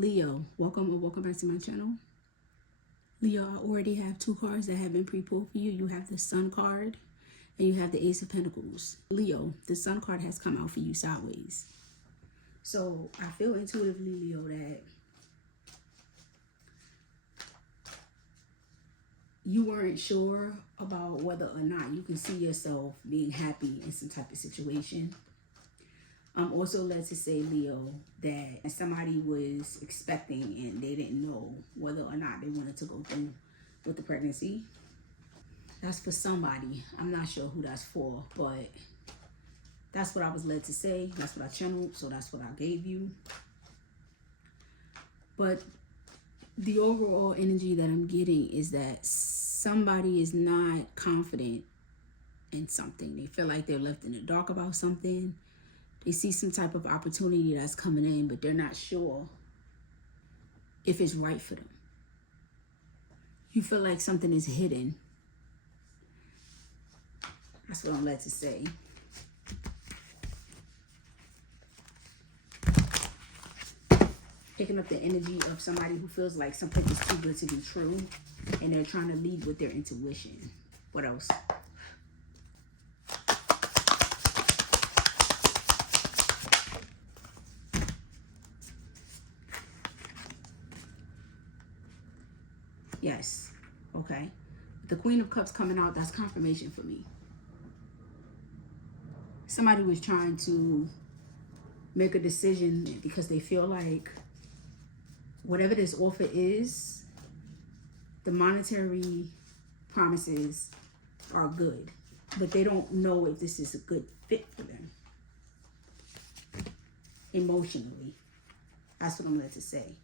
Leo, welcome or welcome back to my channel. Leo, I already have two cards that have been pre-pulled for you. You have the Sun card and you have the Ace of Pentacles. Leo, the Sun card has come out for you sideways. So I feel intuitively, Leo, that you weren't sure about whether or not you can see yourself being happy in some type of situation. I'm also led to say, Leo, that somebody was expecting and they didn't know whether or not they wanted to go through with the pregnancy. That's for somebody. I'm not sure who that's for, but that's what I was led to say. That's what I channeled, so that's what I gave you. But the overall energy that I'm getting is that somebody is not confident in something. They feel like they're left in the dark about something. They see some type of opportunity that's coming in, but they're not sure if it's right for them. You feel like something is hidden. That's what I'm led to say. Picking up the energy of somebody who feels like something is too good to be true, and they're trying to lead with their intuition. What else? Yes. Okay. The Queen of Cups coming out, that's confirmation for me. Somebody was trying to make a decision because they feel like whatever this offer is, the monetary promises are good, but they don't know if this is a good fit for them emotionally. That's what I'm led to say.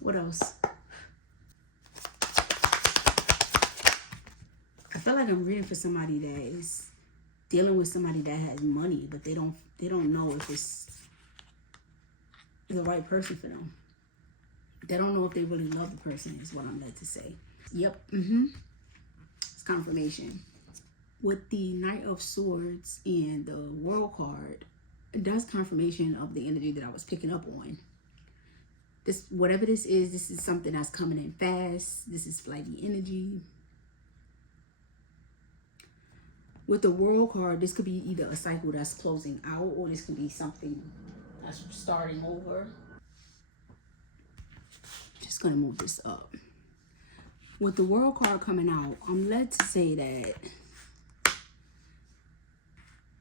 What else? I feel like I'm reading for somebody that is dealing with somebody that has money, but they don't know if it's the right person for them. They don't know if they really love the person, is what I'm led to say. Yep. It's confirmation. With the Knight of Swords and the World card, it does confirmation of the energy that I was picking up on. This, whatever this is something that's coming in fast. This is flighty energy. With the World card, this could be either a cycle that's closing out, or this could be something that's starting over. Just gonna move this up. With the World card coming out, I'm led to say that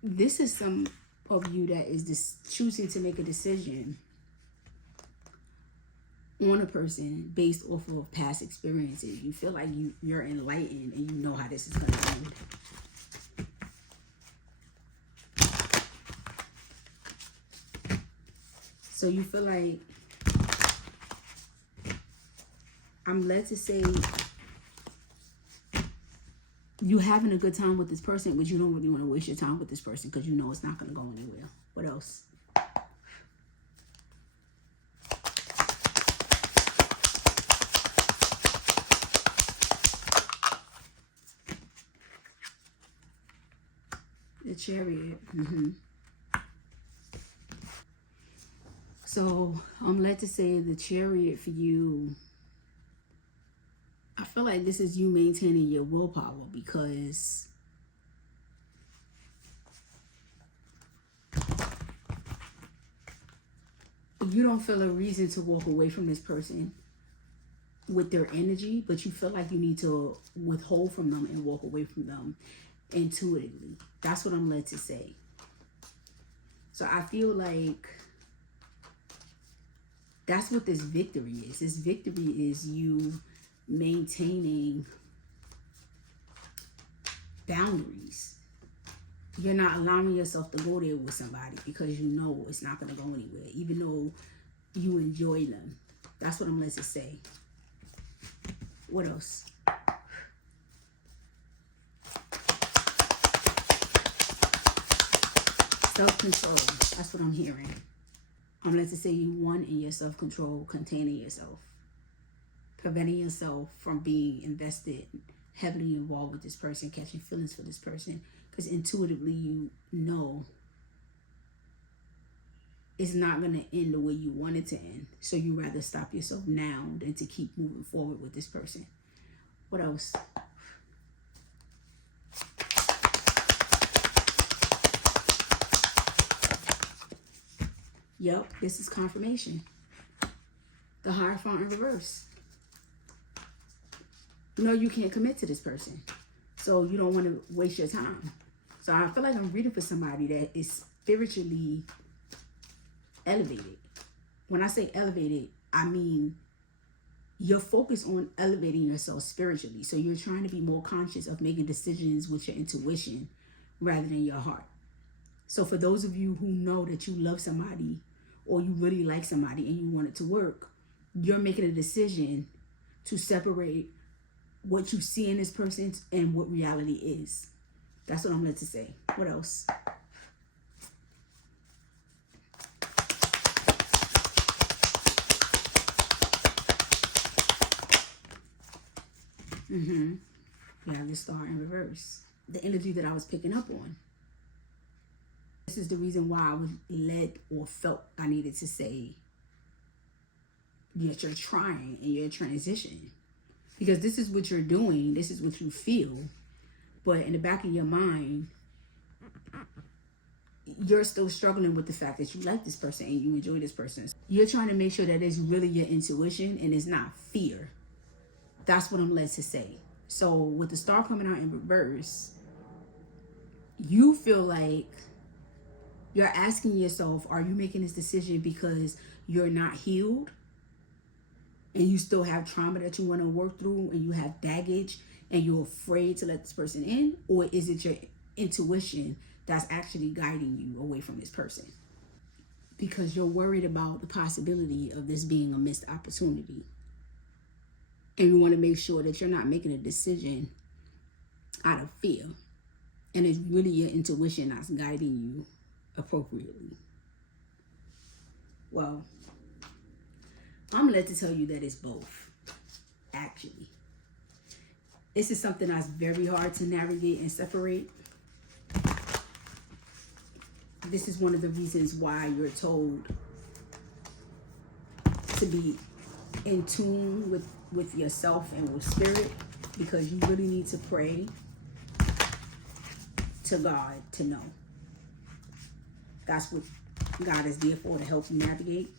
this is some of you that is just choosing to make a decision on a person based off of past experiences. You feel like you're enlightened and you know how this is gonna end. So you feel like, I'm led to say, you having a good time with this person, but you don't really want to waste your time with this person because you know it's not going to go anywhere. What else? The Chariot. So I'm led to say the Chariot for you, I feel like this is you maintaining your willpower, because you don't feel a reason to walk away from this person with their energy, but you feel like you need to withhold from them and walk away from them intuitively. That's what I'm led to say. So I feel like that's what this victory is. This victory is you maintaining boundaries. You're not allowing yourself to go there with somebody because you know it's not going to go anywhere, even though you enjoy them. That's what I'm led to say. What else? Self-control. That's what I'm hearing. I'm led to say you won in your self-control, containing yourself, preventing yourself from being invested, heavily involved with this person, catching feelings for this person, Because intuitively you know it's not going to end the way you want it to end. So you rather stop yourself now than to keep moving forward with this person. What else? Yep, this is confirmation. The Hierophant in reverse. You know you can't commit to this person. So you don't want to waste your time. So I feel like I'm reading for somebody that is spiritually elevated. When I say elevated, I mean you're focused on elevating yourself spiritually. So you're trying to be more conscious of making decisions with your intuition rather than your heart. So for those of you who know that you love somebody or you really like somebody and you want it to work, you're making a decision to separate what you see in this person and what reality is. That's what I'm meant to say. What else? You have the Star in reverse. The energy that I was picking up on. This is the reason why I was led or felt I needed to say that you're trying and you're transitioning. Because this is what you're doing. This is what you feel. But in the back of your mind, you're still struggling with the fact that you like this person and you enjoy this person. You're trying to make sure that it's really your intuition and it's not fear. That's what I'm led to say. So with the Star coming out in reverse, you feel like you're asking yourself, are you making this decision because you're not healed and you still have trauma that you want to work through and you have baggage and you're afraid to let this person in? Or is it your intuition that's actually guiding you away from this person? Because you're worried about the possibility of this being a missed opportunity. And you want to make sure that you're not making a decision out of fear. And it's really your intuition that's guiding you appropriately. Well, I'm led to tell you that it's both, actually. This is something that's very hard to navigate and separate. This is one of the reasons why you're told to be in tune with yourself and with spirit, because you really need to pray to God to know. That's what God is there for, to help you navigate.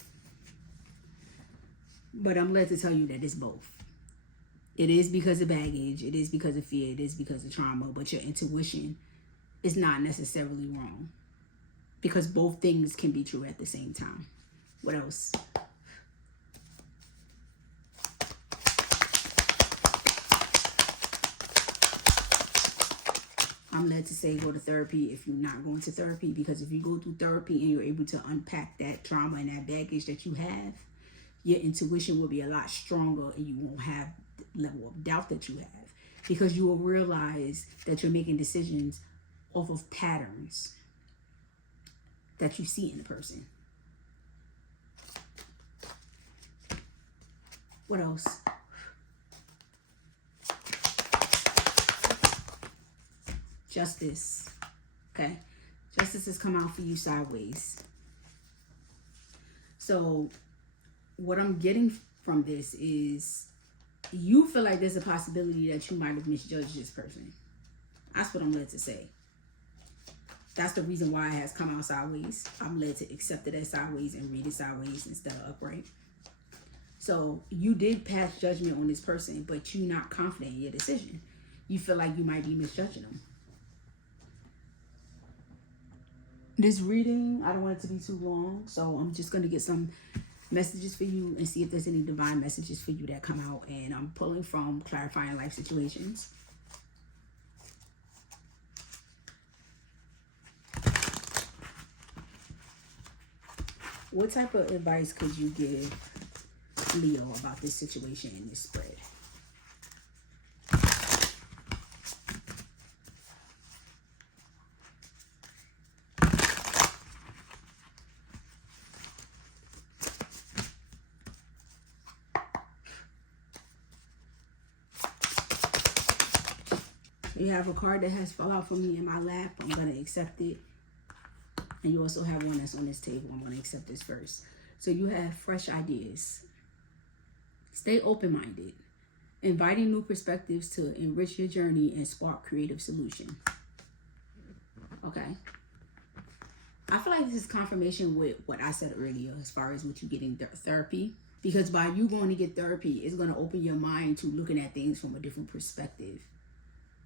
But I'm led to tell you that it's both. It is because of baggage, it is because of fear, it is because of trauma, but your intuition is not necessarily wrong. Because both things can be true at the same time. What else? I'm led to say go to therapy if you're not going to therapy, because if you go through therapy and you're able to unpack that trauma and that baggage that you have, your intuition will be a lot stronger and you won't have the level of doubt that you have, because you will realize that you're making decisions off of patterns that you see in the person. What else? Justice. Okay. Justice has come out for you sideways. So what I'm getting from this is you feel like there's a possibility that you might have misjudged this person. That's what I'm led to say. That's the reason why it has come out sideways. I'm led to accept it as sideways and read it sideways instead of upright. So you did pass judgment on this person, but you're not confident in your decision. You feel like you might be misjudging them. This reading, I don't want it to be too long, so I'm just going to get some messages for you and see if there's any divine messages for you that come out. And I'm pulling from Clarifying Life Situations. What type of advice could you give Leo about this situation in this spread? you have a card that has fell out for me in my lap. I'm going to accept it. And you also have one that's on this table. I'm going to accept this first. So you have fresh ideas. Stay open-minded. Inviting new perspectives to enrich your journey and spark creative solutions. Okay. I feel like this is confirmation with what I said earlier as far as what you get in therapy. Because by you going to get therapy, it's going to open your mind to looking at things from a different perspective.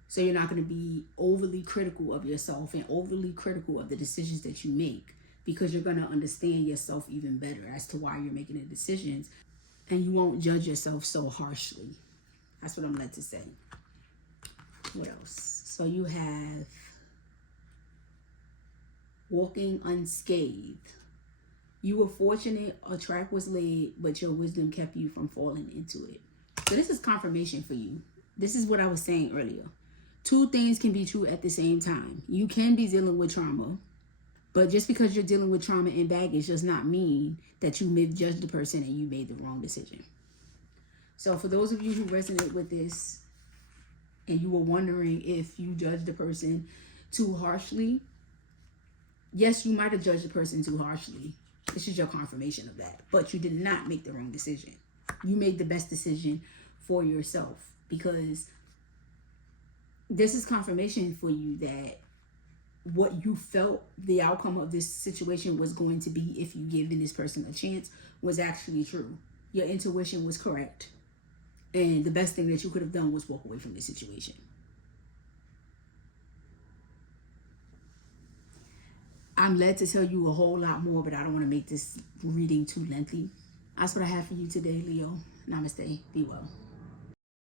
So you're not going to be overly critical of yourself and overly critical of the decisions that you make, because you're going to understand yourself even better as to why you're making the decisions, and you won't judge yourself so harshly. That's what I'm led to say. What else? So you have walking unscathed. You were fortunate, a track was laid, but your wisdom kept you from falling into it. So this is confirmation for you. This is what I was saying earlier. Two things can be true at the same time. You can be dealing with trauma, but just because you're dealing with trauma and baggage does not mean that you misjudged the person and you made the wrong decision. So for those of you who resonate with this and you were wondering if you judged the person too harshly, yes, you might have judged the person too harshly. This is your confirmation of that. But you did not make the wrong decision. You made the best decision for yourself, because this is confirmation for you that what you felt the outcome of this situation was going to be if you given this person a chance was actually true. Your intuition was correct. And the best thing that you could have done was walk away from this situation. I'm led to tell you a whole lot more, but I don't want to make this reading too lengthy. That's what I have for you today, Leo. Namaste. Be well.